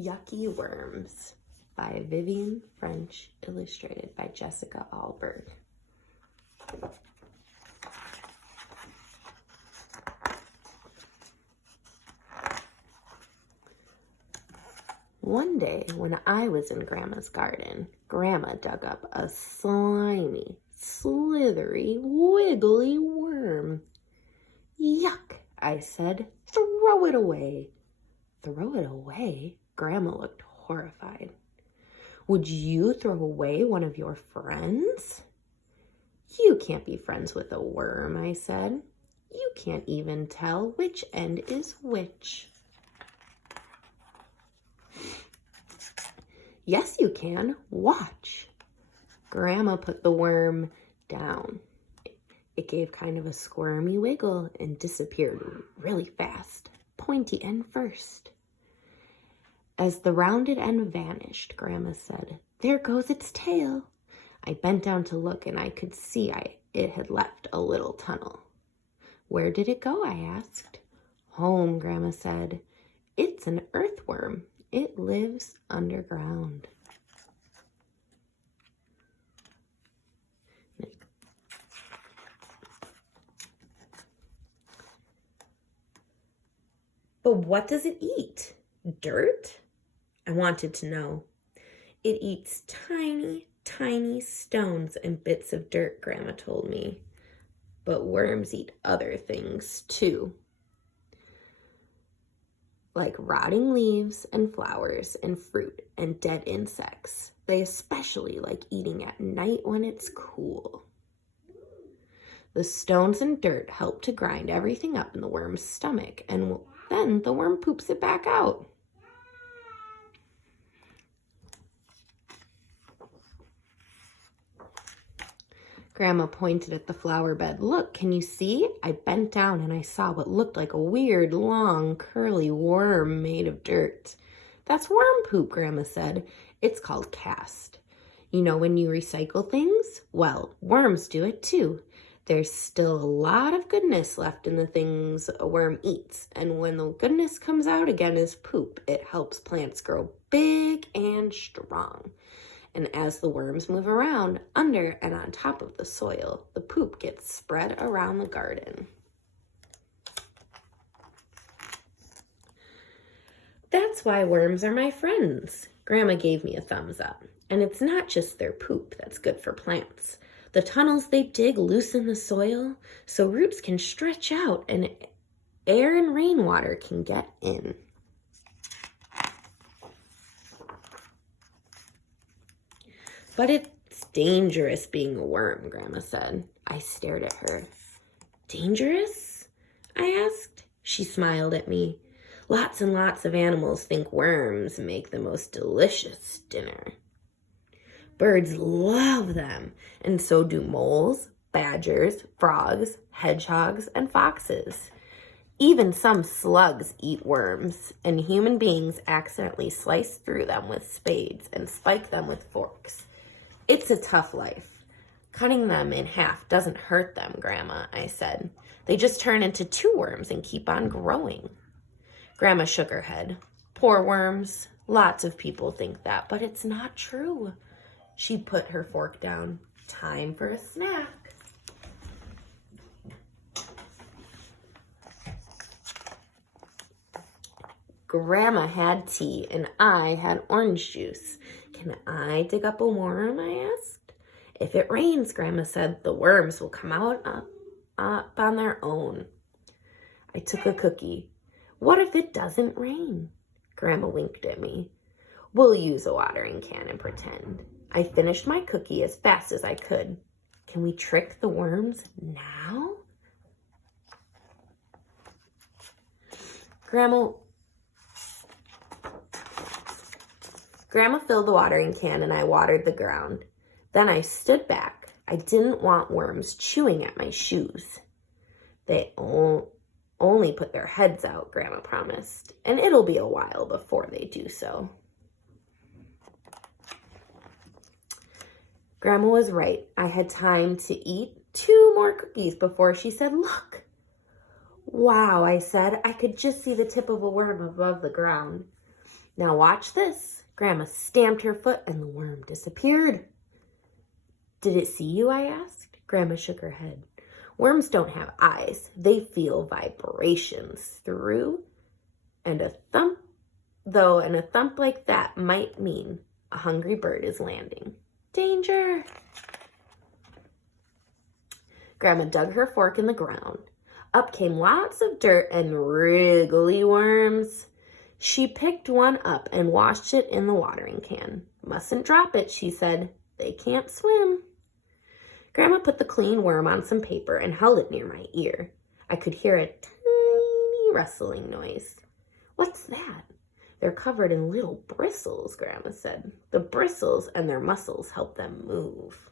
Yucky Worms by Vivian, French, illustrated by Jessica Alberg. One day when I was in Grandma's garden, Grandma dug up a slimy, slithery, wiggly worm. Yuck, I said. Throw it away. Throw it away? Grandma looked horrified. Would you throw away one of your friends? You can't be friends with a worm, I said. You can't even tell which end is which. Yes, you can. Watch. Grandma put the worm down. It gave kind of a squirmy wiggle and disappeared really fast, pointy end first. As the rounded end vanished, Grandma said, "There goes its tail." I bent down to look and I could see it had left a little tunnel. Where did it go? I asked. Home, Grandma said. It's an earthworm. It lives underground. But what does it eat? Dirt? I wanted to know. It eats tiny, tiny stones and bits of dirt, Grandma told me. But worms eat other things too, like rotting leaves and flowers and fruit and dead insects. They especially like eating at night when it's cool. The stones and dirt help to grind everything up in the worm's stomach, and then the worm poops it back out. Grandma pointed at the flower bed. Look, can you see? I bent down and I saw what looked like a weird, long, curly worm made of dirt. That's worm poop, Grandma said. It's called cast. You know when you recycle things? Well, worms do it too. There's still a lot of goodness left in the things a worm eats, and when the goodness comes out again as poop, it helps plants grow big and strong. And as the worms move around under and on top of the soil, the poop gets spread around the garden. That's why worms are my friends. Grandma gave me a thumbs up. And it's not just their poop that's good for plants. The tunnels they dig loosen the soil so roots can stretch out and air and rainwater can get in. But it's dangerous being a worm, Grandma said. I stared at her. Dangerous? I asked. She smiled at me. Lots and lots of animals think worms make the most delicious dinner. Birds love them, and so do moles, badgers, frogs, hedgehogs, and foxes. Even some slugs eat worms, and human beings accidentally slice through them with spades and spike them with forks. It's a tough life. Cutting them in half doesn't hurt them, Grandma, I said. They just turn into two worms and keep on growing. Grandma shook her head. Poor worms. Lots of people think that, but it's not true. She put her fork down. Time for a snack. Grandma had tea and I had orange juice. Can I dig up a worm? I asked. If it rains, Grandma said, the worms will come out up on their own. I took a cookie. What if it doesn't rain? Grandma winked at me. We'll use a watering can and pretend. I finished my cookie as fast as I could. Can we trick the worms now? Grandma filled the watering can and I watered the ground. Then I stood back. I didn't want worms chewing at my shoes. They only put their heads out, Grandma promised, and it'll be a while before they do so. Grandma was right. I had time to eat 2 more cookies before she said, "Look." Wow, I said. I could just see the tip of a worm above the ground. Now watch this. Grandma stamped her foot and the worm disappeared. Did it see you? I asked. Grandma shook her head. Worms don't have eyes. They feel vibrations through, and a thump like that might mean a hungry bird is landing. Danger! Grandma dug her fork in the ground. Up came lots of dirt and wriggly worms. She picked one up and washed it in the watering can. Mustn't drop it, she said. They can't swim. Grandma put the clean worm on some paper and held it near my ear. I could hear a tiny rustling noise. What's that? They're covered in little bristles, Grandma said. The bristles and their muscles help them move.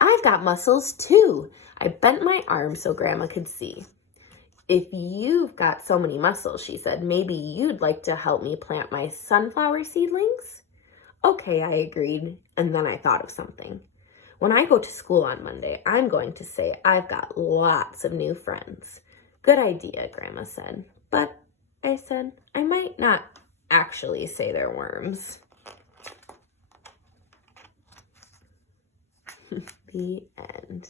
I've got muscles too. I bent my arm so Grandma could see. If you've got so many muscles, she said, maybe you'd like to help me plant my sunflower seedlings? Okay, I agreed, and then I thought of something. When I go to school on Monday, I'm going to say I've got lots of new friends. Good idea, Grandma said. But, I said, I might not actually say they're worms. The end.